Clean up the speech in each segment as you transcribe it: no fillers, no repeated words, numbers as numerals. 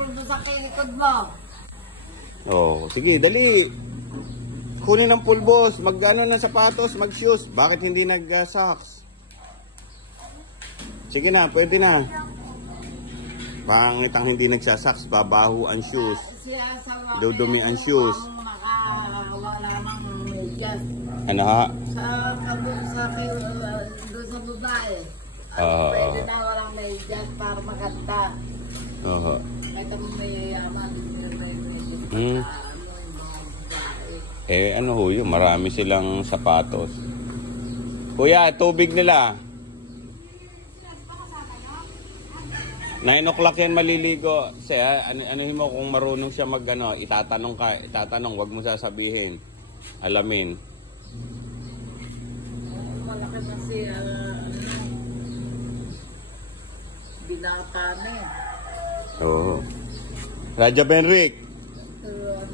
pulbo sa kilikod mo. Oh, sige, dali. Kunin ng pulbos, mag-ano ng sapatos, mag-shoes. Bakit hindi nag-socks? Sige na, pwede na. Pangit ang hindi nagsasocks, babaho ang shoes. Dudumi ang shoes. Wala mang medyas. Ano ha? Doon sa babae. Pwede na walang medyas para maganda. Oo. Kahit ang mayayaman, ano ho yun? Marami silang sapatos. Kuya, tubig nila. 9 o'clock yan maliligo. Siya, anuhin mo kung marunong siya mag-ano, itatanong, wag mo sasabihin. Alamin. Malaki na siya, binata na eh. Oo. Raja Benric.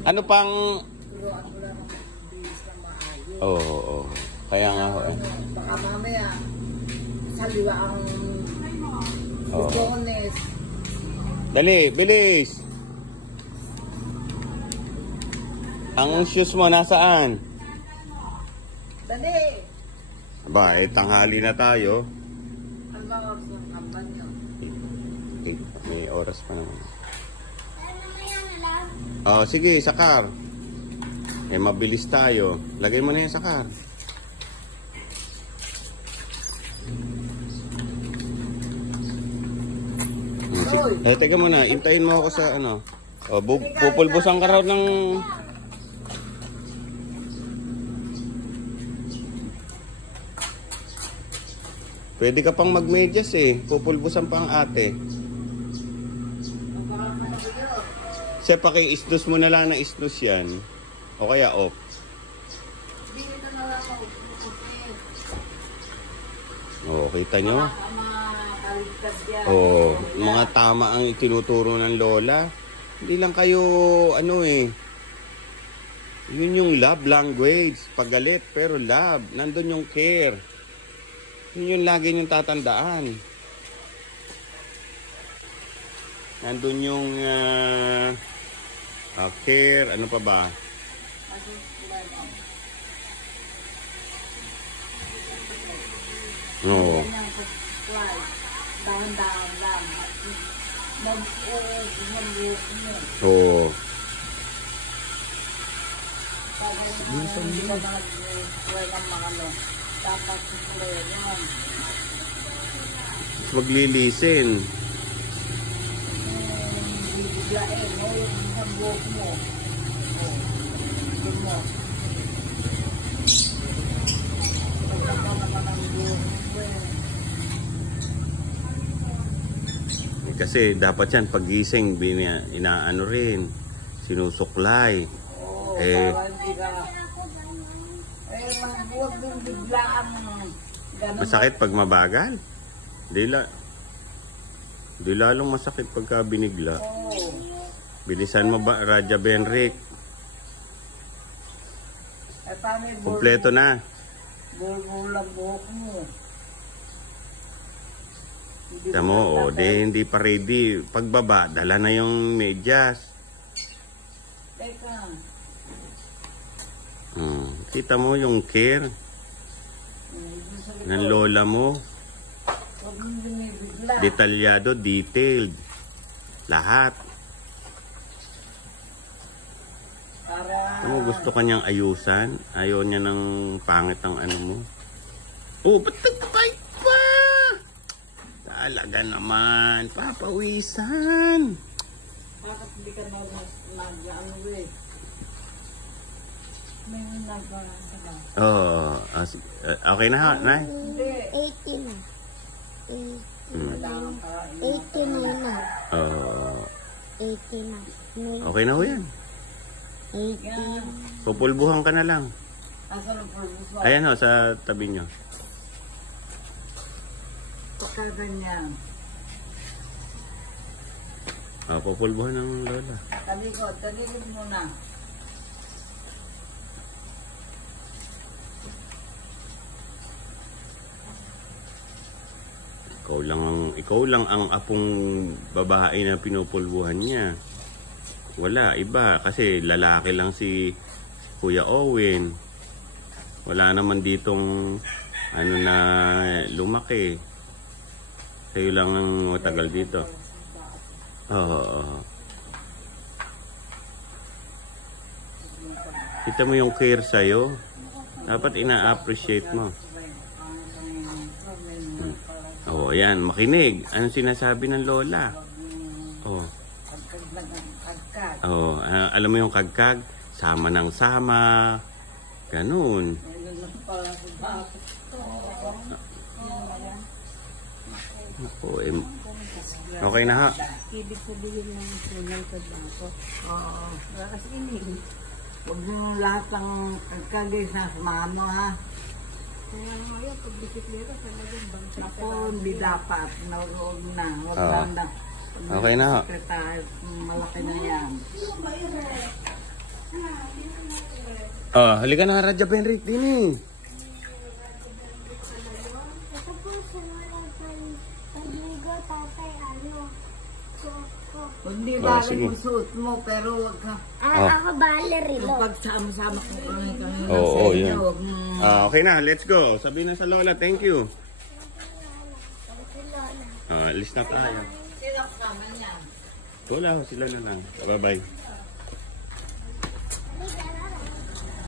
Ano pang... Turuan mo lang ang bihis na maayos. Oo. Kaya nga ho. Baka mamaya, saliwa ang butones. Dali, bilis. Ang shoes mo nasaan? Dali! Aba, tanghali na tayo. Ano ba oras ng kampanya? May oras pa naman. Oh, sige, sakar. Mabilis tayo. Lagay mo na yung sakar. Teka muna, intayin mo ako sa ano. Oh, pupulbusan ka raw ng... Pwede ka pang magmedyas eh. Pupulbusan pa ang ate. Siya paki-isnos mo na lang na isnos yan. O kaya off. Oo, kita nyo? Oo, mga tama ang itinuturo ng lola. Hindi lang kayo, ano eh. Yun yung love language. Paggalit, pero love. Nandun yung care. Yun yung lagi niyong tatandaan. Nandun yung care, ano pa ba? Oo. Dahan-dahan lang. Oo. Hindi ka dapat yan. Maglilisin. Biglain mo yung isang buhok mo. Yun mo. Pagkaka naman ang buhok mo. Kasi dapat yan pagising, inaano rin, sinusuklay. Oo, para hindi ka... huwag yung biglaan. Masakit pag mabagal? Di lalong masakit pagka binigla. Oo. Bilisan mo ba, Raja Benric? Kompleto na. Bulbul lang buhok mo. Tamo, hindi pa ready. Pagbaba, dala na yung medyas. Teka. Kita mo yung care ng lola mo. Detalyado, detailed. Lahat. Ano gusto kanyang ayusan? Ayaw niya ng pangit ang ano mo. Oh, ba't nagpapait pa? Talaga naman, papawisan. Bakit hindi ka nag-ano eh? May nag-balasa ba? Oo. Okay na ha, Nay? Hindi. 18 na. 18 na. Oo. 18 na. Okay na ho yan. 18. Pupulbuhan ka na lang. Asan ang pulbus mo? Ayan ho, sa tabi nyo. Pagka ganyan. Pupulbuhan ng lola. Talikod, talikod muna. Ikaw lang ang Ikaw lang ang apong babae na pinupulbuhan niya. Wala, iba. Kasi lalaki lang si Kuya Owen. Wala naman ditong ano na lumaki. Sa'yo lang ang matagal dito. Oo. Kita mo yung care sa'yo. Dapat ina-appreciate mo. Oh, yan. Makinig. Anong sinasabi ng lola? Oh. Oh, alam mo yung kagkag? Sama ng sama. Ganun. Oh, okay na ha. Ibig sabihin ng signal ka ba ako? Oo. Kasi ini. Huwag mo lahat ng kagkagay sa mama ha. Kaya ngayon, pag bisikleta, talagang bangsa. Ako, hindi dapat. Huwag na. Huwag na. Okay na ha. Malaki na yan. Oh, halika na, Radya Benrick din eh. Ito po simulang pagligo, tatay, koko. Hindi ba yung suot mo, pero huwag ka. Ako ballerino. Pag sama-sama ko kami Oo, yun. Okay na, let's go. Sabihin na sa lola, thank you. Alis na tayo. Sila kami niya. Wala, sila na lang. Bye-bye.